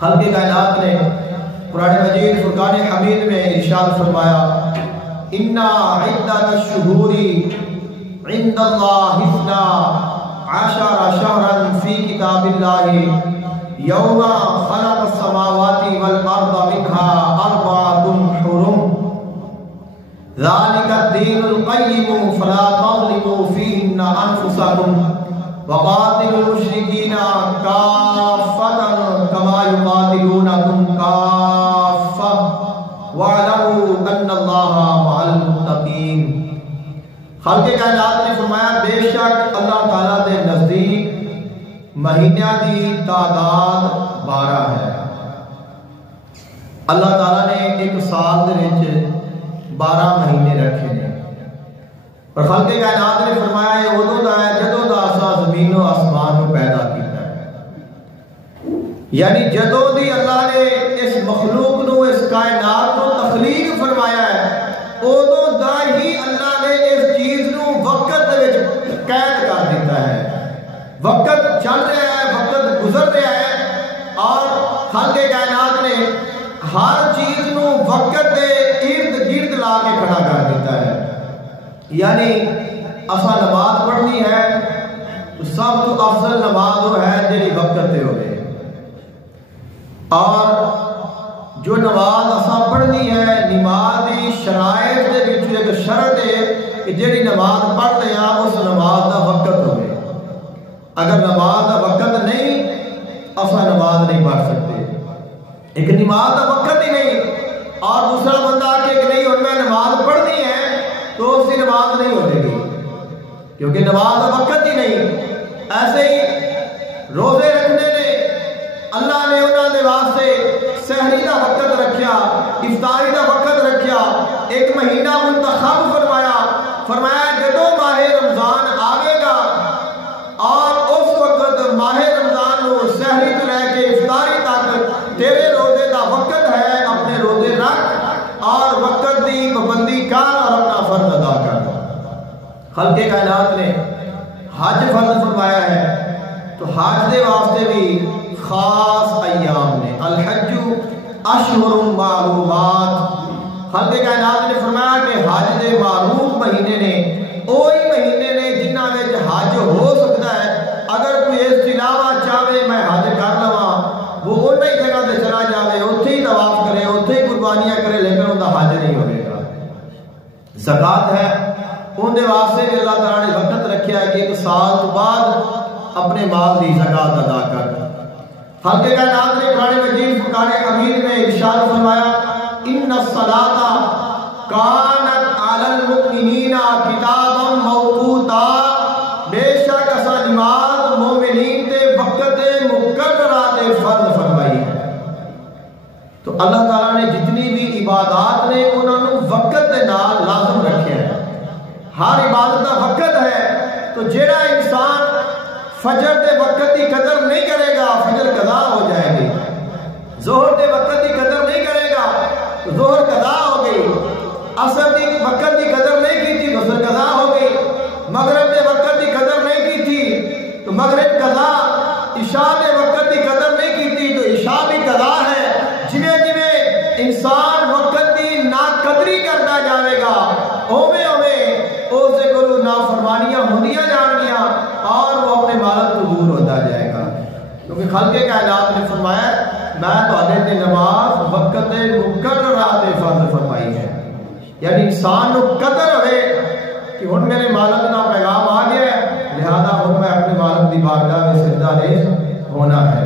خلق کائنات نے قرآن مجید فرقان حمید میں ارشاد فرمایا اِنَّا عِدَّةَ الشُّهُورِ عِنْدَ اللَّهِ اثْنَا عَشَرَ شَهْرًا فِي كِتَابِ اللَّهِ يَوْمَ خَلَقَ السَّمَاوَاتِ وَالْأَرْضَ مِنْهَا أَرْبَعَةٌ حُرُمٌ ذَلِكَ الدِّينُ الْقَيِّمُ فَلَا تَظْلِمُوا فِيهِنَّ أَنفُسَكُمْ وَقَاتِلُوا الْمُشْرِكِينَ كَافَّةً كَمَا يُقَاتِلُونَكُمْ كَافَّةً وَاعْلَمُوا أَنَّ اللَّهَ مَعَ الْمُتَّقِينَ۔ خالق کائنات نے فرمایا بے شک اللہ تعالیٰ دے نزدیک مہینیاں دی تعداد 12 ہے۔ اللہ تعالیٰ نے ایک سال دے وچ 12 مہینے رکھے نے، اور خالق کائنات نے فرمایا یہ ادوں دا ہے جدوں دا اساں زمین و آسمان کو پیدا کیتا ہے، یعنی جدوں دی اللہ نے اس مخلوق نو اس کائنات نو تخلیق فرمایا ہے ادوں دا ہی اللہ نے اس چیز نو وقت دے وچ قید کر دیتا ہے۔ وقت چل رہا ہے، وقت گزر رہا ہے، اور خالق کائنات نے ہر چیز نو وقت دے ارد گرد لا کے کھڑا کر دیتا ہے۔ یعنی اساں نماز پڑھنی ہے تو سب تو افضل نماز وہ ہے جی وقت تے ہوئے، اور جو نماز اساں پڑھنی ہے نماز دی شرائط دے وچ ایک شرط ہے کہ جڑی نماز پڑھ لیا اس نماز دا وقت ہوئے۔ اگر نماز دا وقت نہیں اساں نماز نہیں پڑھ سکتے۔ ایک نماز دا وقت ہی نہیں اور دوسرا بندہ کہ نہیں اور میں نماز پڑھنی ہے تو اس کی نماز نہیں ہو جائے گی، کیونکہ نماز کا وقت ہی نہیں۔ ایسے ہی روزے رکھنے نے اللہ نے انہوں نے واسطے سحری کا وقت رکھیا، افطاری کا وقت رکھیا، ایک مہینہ منتخب فرمایا جدوں ماہ رمضان آئے گا اور اس وقت ماہ رمضان کو سحری تو لے کے افطاری تک تیرے روزے کا وقت ہے، اپنے روزے رکھ اور وقت دی پابندی کر اور اپنا فرض ادا کر۔ خالق کائنات نے حج فرض فرمایا ہے تو حج دے واسطے بھی خاص ایام نے، الحج اشہر معلومات۔ خالق کائنات نے فرمایا کہ حج دے معروف مہینے نے وہی مہینے نے جنہاں وچ حج ہو سکتا ہے۔ اگر کوئی اس کے علاوہ چاہے میں حج کر لواں وہ انہی جگہ تے چلا جاوے، اتھے ہی طواف کرے، اتھے ہی قربانیاں کرے، لیکن ان کا حج نہیں ہوئے گا۔ زکوٰۃ ہے ان دے واسطے بھی اللہ تعالیٰ نے وقت رکھیا ہے کہ ایک سال تو بعد اپنے مال دی زکوٰۃ ادا کر۔ خالق کائنات نے قرآن مجید فرقان حمید میں ارشاد فرمایا ان الصلاۃ کانت علی المؤمنین کتابا موقوتا، بے شک اساں نماز مومنین تے وقت مقررہ تے فرض فرمائی ہے۔ تو اللہ تعالیٰ نے جتنی بھی عبادات نے انہوں نے وقت دے نال لازم رکھے ہیں۔ ہر عبادت کا وقت ہے، تو جیڑا انسان فجر دے وقت کی قدر نہیں کرے گا فجر قضا ہو جائے گی، ظہر دے وقت کی قدر نہیں کرے گا تو ظہر قضا ہو گئی، عصر دی وقت کی قدر نہیں کی تھی تو عصر قضا ہو گئی، مغرب دے وقت کی قدر نہیں کی تھی تو مغرب قضا، عشاء دے وقت کی قدر نہیں کی تھی تو عشاء بھی قضا ہے۔ جویں جویں انسان وقت کی ناقدری کرتا جاوے گا اوویں اوویں اس دے کولوں نافرمانیاں ہوندیاں جان گیاں اور وہ اپنے مالک تو دور ہوتا جائے گا، کیونکہ خالق کائنات نے فرمایا میں تہاڈے تے نماز وقت مقررہ تے فرض فرمائی ہے۔ یعنی انسان کو قدر ہوئے کہ ہن میرے مالک کا پیغام آ گیا ہے، لہذا ہن میں اپنے مالک دی بارگاہ میں سجدہ ریز ہونا ہے۔